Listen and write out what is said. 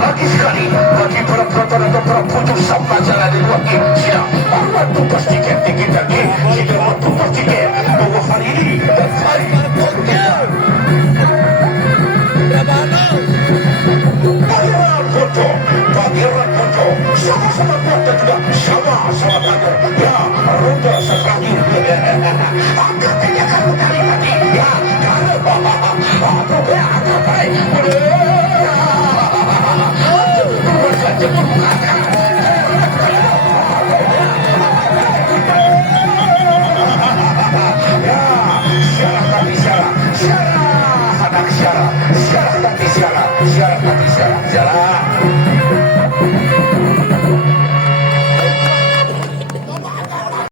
Lagi sekali bagi para penonton atau para putus sampai jalan di luar game siap aman tu pastikan tiket lagi jika mampu pastikan bahwa hari ini dan hari Pangeran Foto sama-sama kuat dan juga sama-sama tangguh ya roda sekali angkatnya kamu kali tadi ya kalau aku akan baik Syarah,